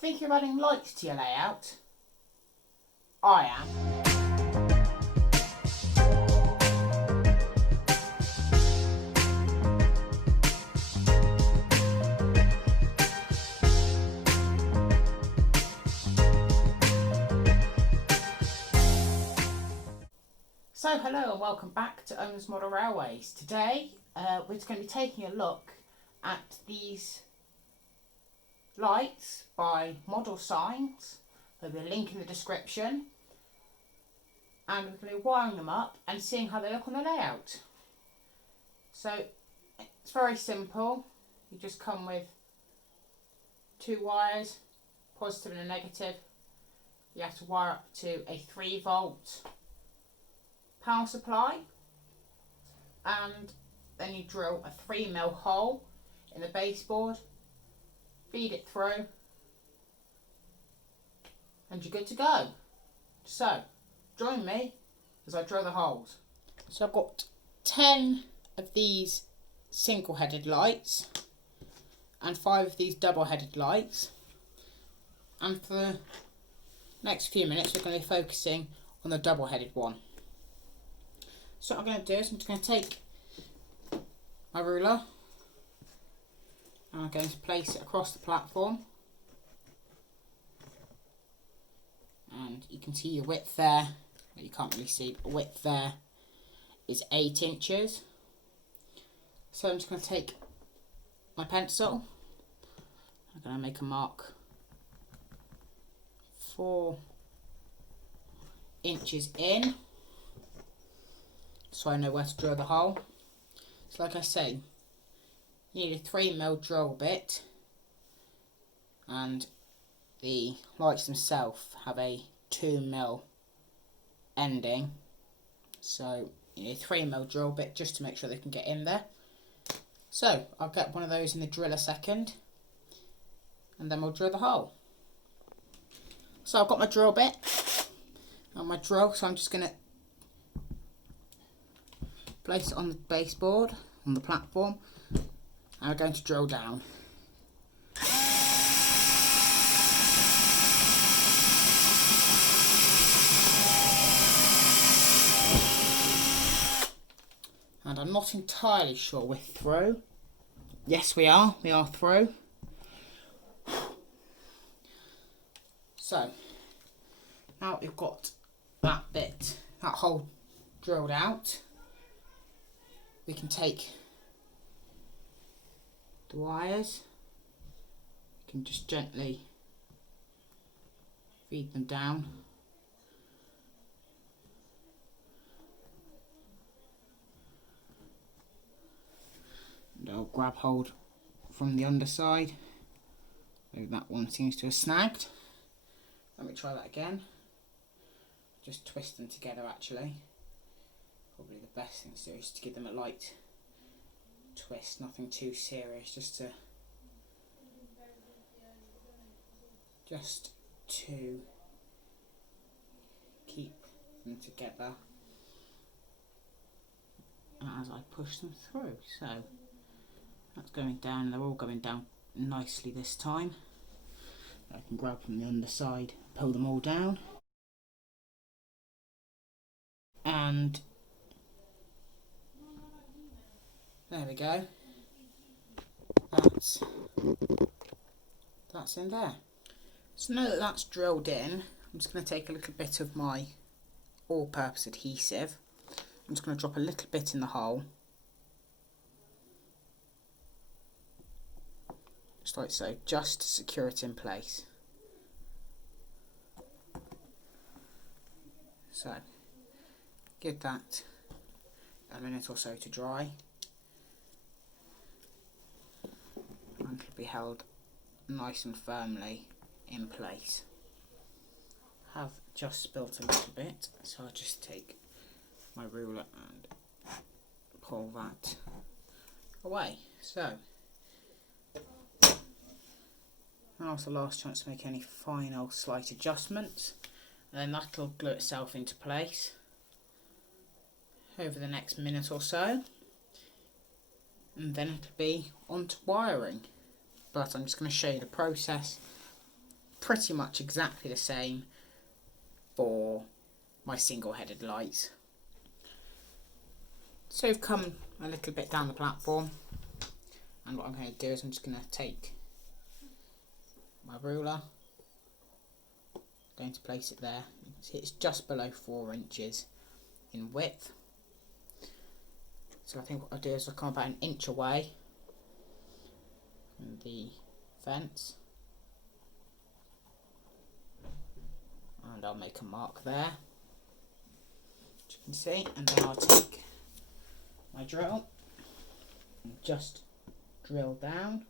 Thinking of adding lights to your layout? I am. So hello and welcome back to Owen's Model Railways. Today we're going to be taking a look at these lights by Model Signs. There'll be a link in the description, and we're going to be wiring them up and seeing how they look on the layout. So it's very simple. You just come with two wires, positive and a negative. You have to wire up to a 3-volt power supply, and then you drill a 3mm hole in the baseboard, feed it through, and you're good to go. So join me as I drill the holes. So I've got 10 of these single-headed lights and 5 of these double-headed lights, and for the next few minutes we're going to be focusing on the double-headed one. So what I'm going to do is I'm just going to take my ruler and I'm going to place it across the platform, and you can see your width there. Well, you can't really see, but width there is 8 inches. So I'm just going to take my pencil, I'm going to make a mark 4 inches in, so I know where to drill the hole. So like I say, you need a 3mm drill bit, and the lights themselves have a 2mm ending, so you need a 3mm drill bit just to make sure they can get in there. So I'll get one of those in the drill a second, and then we'll drill the hole. So I've got my drill bit and my drill, so I'm just going to place it on the baseboard, on the platform, and we're going to drill down. And I'm not entirely sure we're through. Yes, we are through. So now we've got that hole drilled out, we can take the wires, you can just gently feed them down. And I'll grab hold from the underside. Maybe that one seems to have snagged. Let me try that again. Just twist them together actually. Probably the best thing to do is to give them a light twist, nothing too serious, just to keep them together as I push them through. So that's going down, they're all going down nicely this time. I can grab from the underside, pull them all down, and there we go. That's in there. So now that that's drilled in, I'm just going to take a little bit of my all-purpose adhesive. I'm just going to drop a little bit in the hole, just like so, just to secure it in place. So give that a minute or so to dry, and it'll be held nice and firmly in place. Have just spilt a little bit, so I'll just take my ruler and pull that away. So now's the last chance to make any final slight adjustments, and then that'll glue itself into place over the next minute or so, and then it'll be on to wiring. But I'm just going to show you the process pretty much exactly the same for my single-headed lights. So we've come a little bit down the platform, and what I'm going to do is I'm just going to take my ruler, going to place it there. You can see it's just below 4 inches in width. So I think what I'll do is I'll come about an inch away from the fence, and I'll make a mark there, as you can see, and then I'll take my drill and just drill down.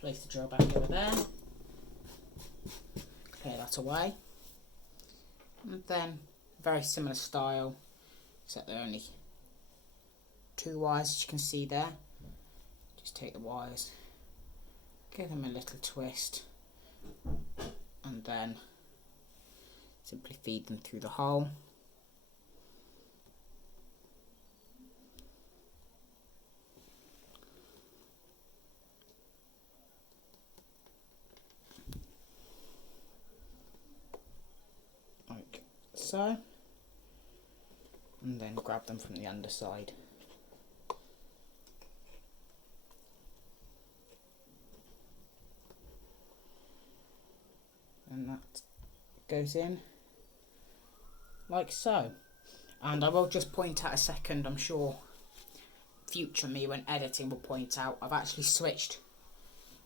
Place the drill back over there, clear that away, and then very similar style, except there are only 2 wires, as you can see there. Just take the wires, give them a little twist, and then simply feed them through the hole. Like so. And then grab them from the underside. And that goes in like so. And I will just point out a second, I'm sure future me when editing will point out, I've actually switched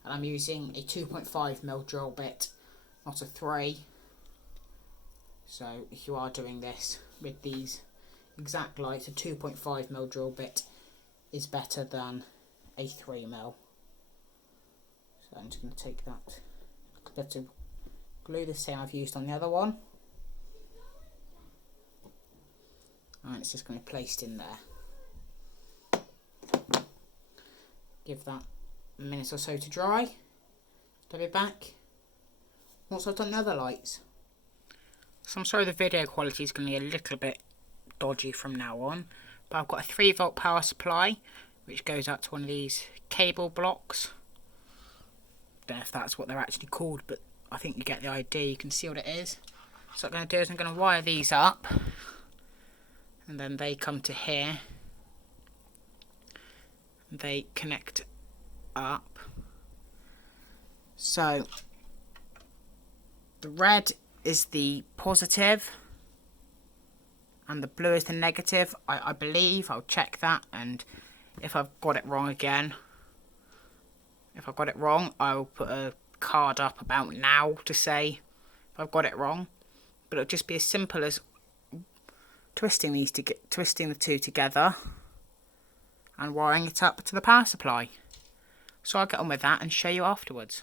and I'm using a 2.5mm drill bit, not a 3. So if you are doing this with these exact lights, a 2.5mm drill bit is better than a 3mm. So I'm just going to take that bit of glue, the same I've used on the other one, and it's just going to be placed in there. Give that a minute or so to dry. I'll be back once I've done the other lights. So I'm sorry the video quality is going to be a little bit dodgy from now on, but I've got a 3V power supply which goes out to one of these cable blocks. Don't know if that's what they're actually called, but I think you get the idea. You can see what it is. So what I'm going to do is I'm going to wire these up, and then they come to here. They connect up. So the red is the positive and the blue is the negative. I believe. I'll check that, and if I've got it wrong again, if I've got it wrong, I'll put a card up about now to say if I've got it wrong. But it'll just be as simple as twisting the two together and wiring it up to the power supply. So I'll get on with that and show you afterwards.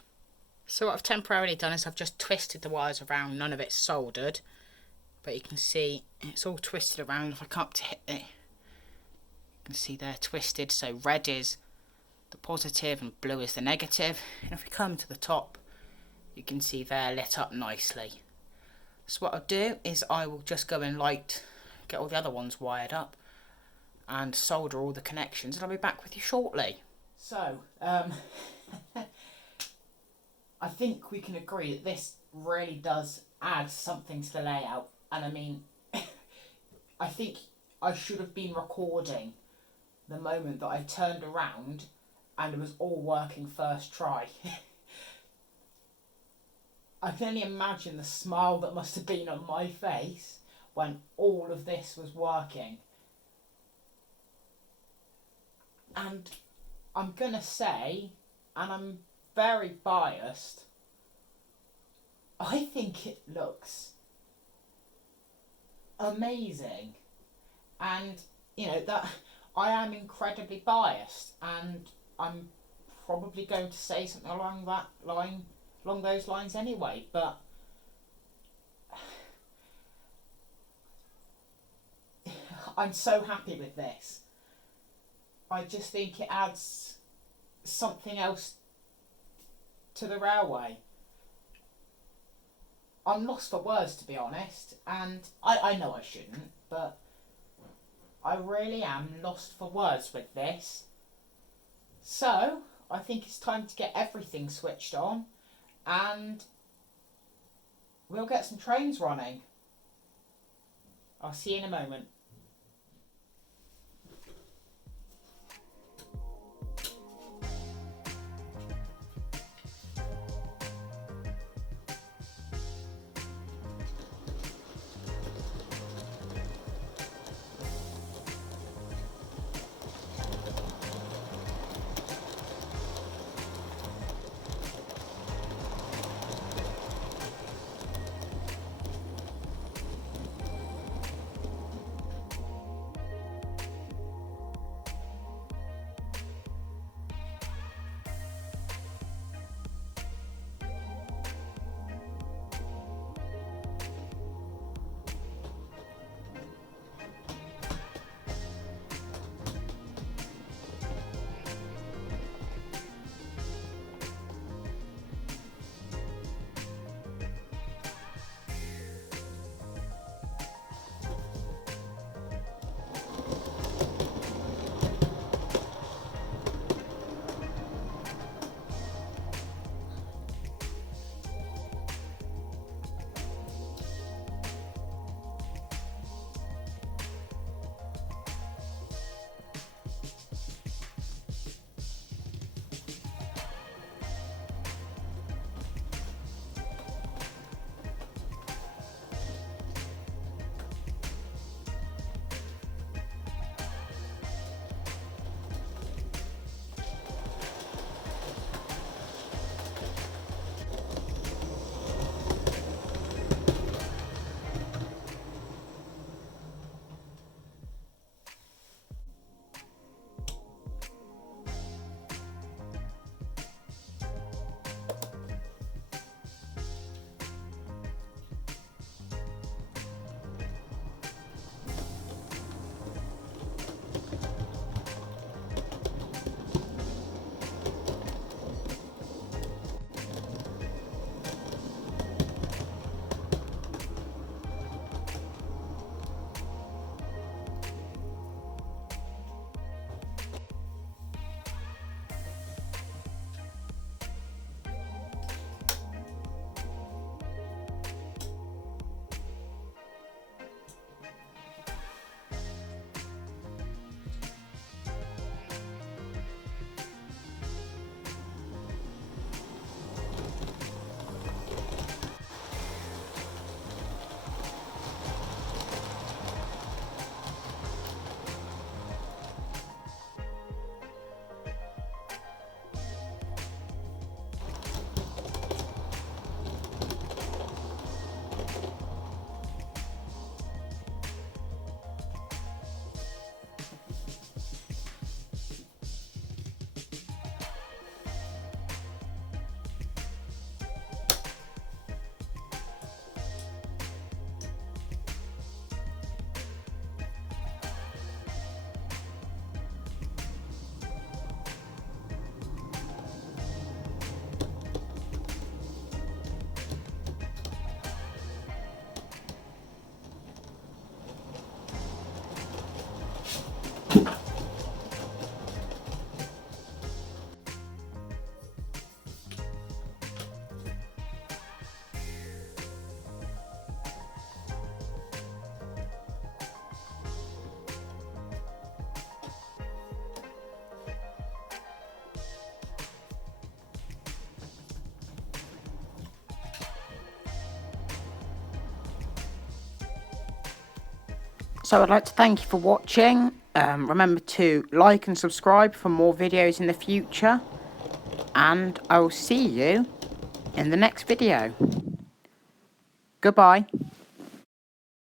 So what I've temporarily done is I've just twisted the wires around, none of it's soldered, but you can see it's all twisted around. If I come up to hit it, you can see they're twisted. So red is the positive and blue is the negative. And if we come to the top, you can see they're lit up nicely. So what I'll do is I will just go and get all the other ones wired up and solder all the connections, and I'll be back with you shortly. So, I think we can agree that this really does add something to the layout. And I mean, I think I should have been recording the moment that I turned around and it was all working first try. I can only imagine the smile that must have been on my face when all of this was working. And I'm going to say, and I'm very biased, I think it looks amazing. And, you know, that I am incredibly biased, and I'm probably going to say something along those lines anyway, but I'm so happy with this. I just think it adds something else to the railway. I'm lost for words, to be honest, and I know I shouldn't, but I really am lost for words with this. So, I think it's time to get everything switched on, and we'll get some trains running. I'll see you in a moment. So I'd like to thank you for watching. Remember to like and subscribe for more videos in the future. And I will see you in the next video. Goodbye.